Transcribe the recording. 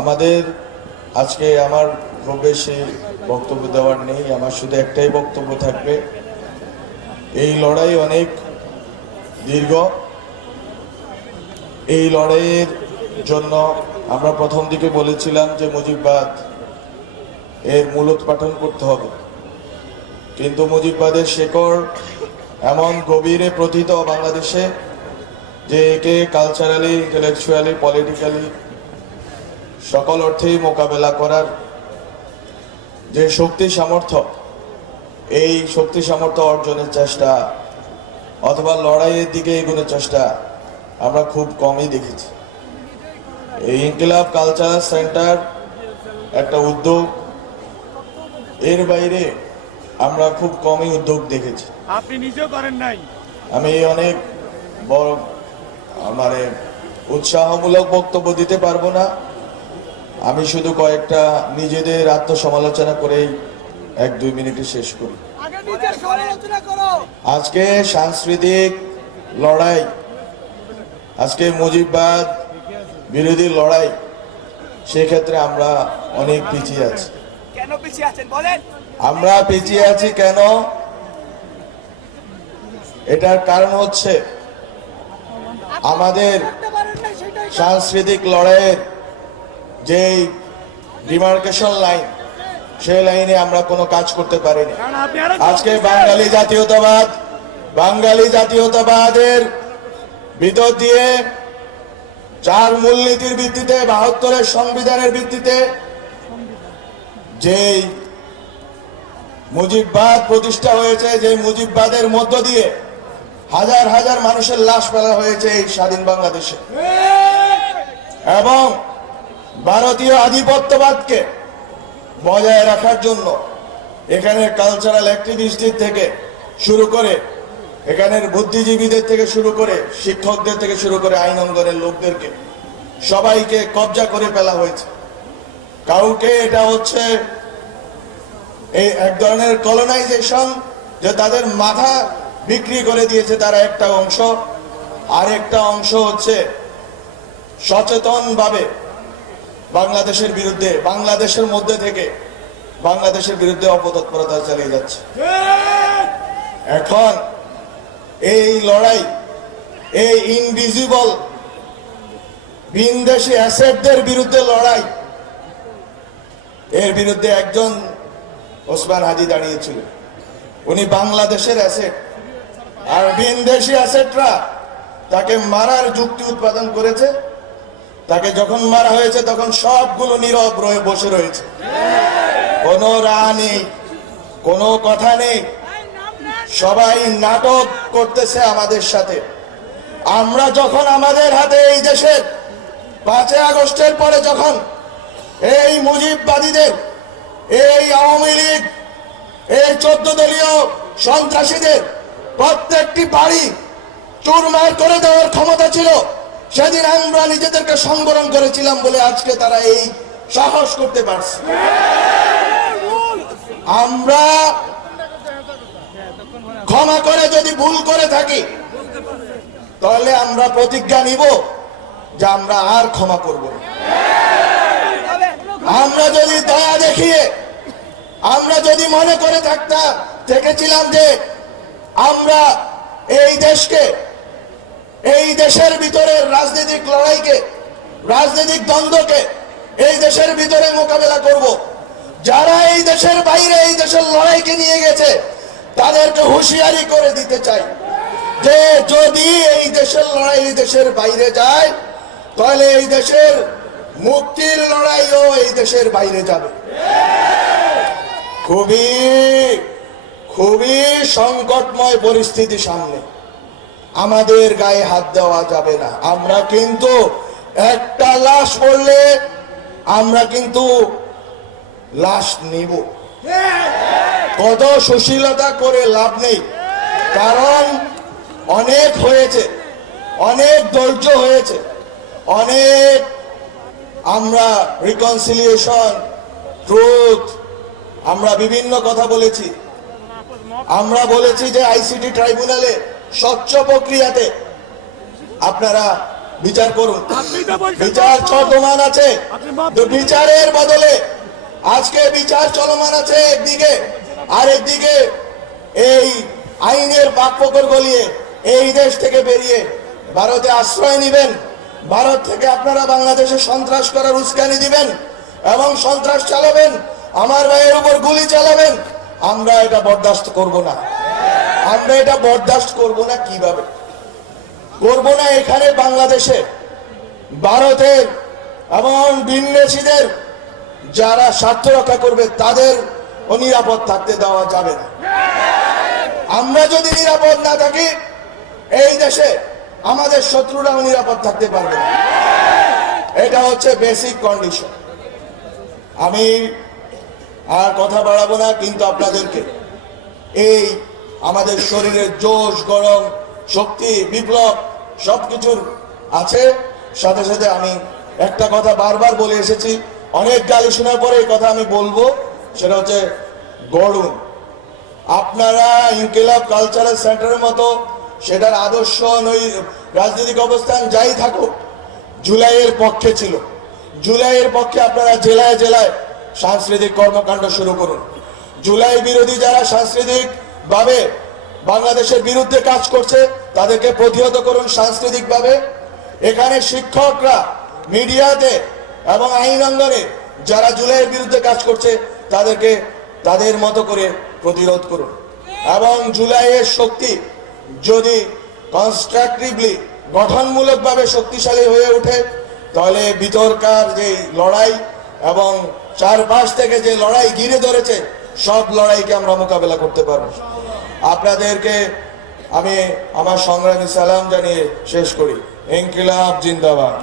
আমাদের আজকে আমার খুব বেশি বক্তব্য দেওয়ার নেই, আমার শুধু একটাই বক্তব্য থাকবে। এই লড়াই অনেক দীর্ঘ। এই লড়াইয়ের জন্য আমরা প্রথম দিকে বলেছিলাম যে মুজিববাদ এর মূলোৎপাটন করতে হবে। কিন্তু মুজিববাদের শেকড় এমন গভীরে প্রথিত বাংলাদেশে যে একে কালচারালি ইন্টেলেকচুয়ালি পলিটিক্যালি সকল অর্থেই মোকাবেলা করার যে শক্তি সামর্থ্য এই শক্তি সামর্থ্য অর্জনের চেষ্টা অথবা লড়াইয়ের দিকে এগোনোর চেষ্টা আমরা খুব কমই দেখেছি। এই ইনকিলাব কালচারাল সেন্টার একটা উদ্যোগ। এর বাইরে আমরা খুব কমই উদ্যোগ দেখেছি। আপনি নিজেও করেন নাই। আমি অনেক বড় মানে উৎসাহমূলক বক্তব্য দিতে পারব না। আমি শুধু কয়েকটা নিজেদের আত্মসমালোচনা করেই এক দুই মিনিটে শেষ করি। আজকে সাংস্কৃতিক লড়াই আজকে মুজিববাদ বিরোধী লড়াই সেক্ষেত্রে আমরা অনেক পিছিয়ে আছি। আমরা পিছিয়ে আছি কেন? এটার কারণ হচ্ছে আমাদের সাংস্কৃতিক লড়াইয়ের যেই ডিমার্কেশন লাইন সেই লাইনে আমরা কোনো কাজ করতে পারিনি। আজকে বাঙালি জাতীয়তাবাদ বাঙালি জাতীয়তাবাদের ভিতর দিয়ে চার মূলনীতির ভিত্তিতে বাহাত্তরের সংবিধানের ভিত্তিতে যেই মুজিববাদ প্রতিষ্ঠা হয়েছে যে মুজিববাদের মধ্য দিয়ে হাজার হাজার মানুষের লাশ ফেলা হয়েছে এই স্বাধীন বাংলাদেশে। এবং ভারতীয় আধিপত্যবাদকে বজায় রাখার জন্য এখানের কালচারাল অ্যাক্টিভিস্টদের থেকে শুরু করে, এখানের বুদ্ধিজীবীদের থেকে শুরু করে, শিক্ষকদের থেকে শুরু করে আইন অঙ্গনের লোকদেরকে সবাইকে কবজা করে ফেলা হয়েছে। কাউকে এটা হচ্ছে এই এক ধরনের কলোনাইজেশন যে তাদের মাথা বিক্রি করে দিয়েছে তারা একটা অংশ। আর একটা অংশ হচ্ছে সচেতনভাবে বাংলাদেশের বিরুদ্ধে, বাংলাদেশের মধ্যে থেকে বাংলাদেশের বিরুদ্ধে অপতৎপরতা চালিয়ে যাচ্ছে। এখন এই লড়াই, এই ইনভিজিবল ভিনদেশি অ্যাসেটদের বিরুদ্ধে লড়াই, এর বিরুদ্ধে একজন ওসমান হাজি দাঁড়িয়েছিল। উনি বাংলাদেশের অ্যাসেট। আর ভিনদেশি অ্যাসেটরা তাকে মারার যুক্তি উৎপাদন করেছে। তাকে যখন মারা হয়েছে, তখন সবগুলো নীরব রয়ে বসে রয়েছে। কোনো রা নেই, কোনো কথা নেই। সবাই নাটক করতেছে আমাদের সাথে। আমরা যখন আমাদের হাতে এই দেশের পাঁচই আগস্টের পরে যখন এই মুজিববাদীদের, এই আওয়ামী লীগ, এই চোদ্দ দলীয় সন্ত্রাসীদের প্রত্যেকটি বাড়ি চুরমার করে দেওয়ার ক্ষমতা ছিল সেদিন আমরা নিজেদেরকে সংবরণ করেছিলাম বলে আজকে তারা এই সাহস করতে পারছে আমরা ক্ষমা করে যদি ভুল করে থাকি, তাহলে আমরা প্রতিজ্ঞা নিব যে আমরা আর ক্ষমা করব। আমরা যদি দয়া দেখিয়ে, আমরা যদি মনে করে থাকতাম, দেখেছিলাম যে আমরা এই দেশকে এই দেশের ভিতরে রাজনৈতিক লড়াইকে, রাজনৈতিক দ্বন্দ্বকে এই দেশের ভিতরে মোকাবেলা করব। যারা এই দেশের বাইরে, এই দেশের লড়াইকে নিয়ে গেছে, তাদেরকে হুঁশিয়ারি করে দিতে চাই যে যদি এই দেশের লড়াই এই দেশের বাইরে যায়, তাহলে এই দেশের মুক্তির লড়াইও এই দেশের বাইরে যাবে। খুবই খুবই সংকটময় পরিস্থিতি সামনে। আমাদের গায়ে হাত দেওয়া যাবে না। আমরা কিন্তু একটা লাশ পড়লে আমরা কিন্তু লাশ নিব। কত সুশীলতা করে লাভ নেই। কারণ অনেক হয়েছে, অনেক ধৈর্য হয়েছে, অনেক আমরা রিকনসিলিয়েশন ট্রুথ আমরা বিভিন্ন কথা বলেছি। আমরা বলেছি যে আইসিটি ট্রাইব্যুনালে স্বচ্ছ প্রক্রিয়াতে আপনারা বিচার করুন। বিচার চলমান আছে। তো বিচারের বদলে আজকে বিচার চলমান আছে একদিকে আর একদিকে এই আইনের বাকপকর গলিয়ে এই দেশ থেকে বেরিয়ে ভারতে আশ্রয় নেবেন। ভারত থেকে আপনারা বাংলাদেশে সন্ত্রাস করার উস্কানি দিবেন এবং সন্ত্রাস চালাবেন। আমার ভাইয়ের উপর গুলি চালাবেন। আমরা এটা বরদাস্ত করব না। আমরা এটা বরদাস্ত করব না কীভাবে? করব না এখানে বাংলাদেশে। ভারতের এবং বিন্যাসীদের যারা স্বার্থ রক্ষা করবে, তাদের নিরাপদ থাকতে দেওয়া যাবে না। আমরা যদি নিরাপদ না থাকি, এই দেশে আমাদের শত্রুরাও নিরাপদ থাকতে পারবে এটা হচ্ছে বেসিক কন্ডিশন আমি আর কথা বাড়াবো না, কিন্তু আপনাদেরকে এই আমাদের শরীরের জোশ, গরম, শক্তি, বিপ্লব সবকিছুর আছে। সাথে সাথে আমি একটা কথা বারবার বলে এসেছি, অনেক গালি শোনার পরে এই কথা আমি বলব, সেটা হচ্ছে গড়ুন। আপনারা ইনকিলাব কালচারাল সেন্টারের মতো সেটার আদর্শ নই, রাজনৈতিক অবস্থান যাই থাকুক, জুলাইয়ের পক্ষে ছিল। জুলাইয়ের পক্ষে আপনারা জেলায় জেলায় সাংস্কৃতিক কর্মকাণ্ড শুরু করুন। জুলাই বিরোধী যারা সাংস্কৃতিক ভাবে বাংলাদেশের বিরুদ্ধে কাজ করছে, তাদেরকে প্রতিহত করুন সাংস্কৃতিক ভাবে এখানে শিক্ষকরা মিডিয়াতে এবং আইন অঙ্গনে যারা জুলাইয়ের বিরুদ্ধে কাজ করছে, তাদেরকে তাদের মতো করে প্রতিরোধ করুন। এবং জুলাইয়ের শক্তি যদি কনস্ট্রাকটিভলি গঠনমূলকভাবে শক্তিশালী হয়ে ওঠে, তাহলে বিতর্কার যে লড়াই এবং চারপাশ থেকে যে লড়াই ঘিরে ধরেছে, সব লড়াইকে আমরা মোকাবেলা করতে পারব। আপনাদেরকে আমি আমার সংগ্রামী সালাম জানিয়ে শেষ করি। ইনকিলাব জিন্দাবাদ।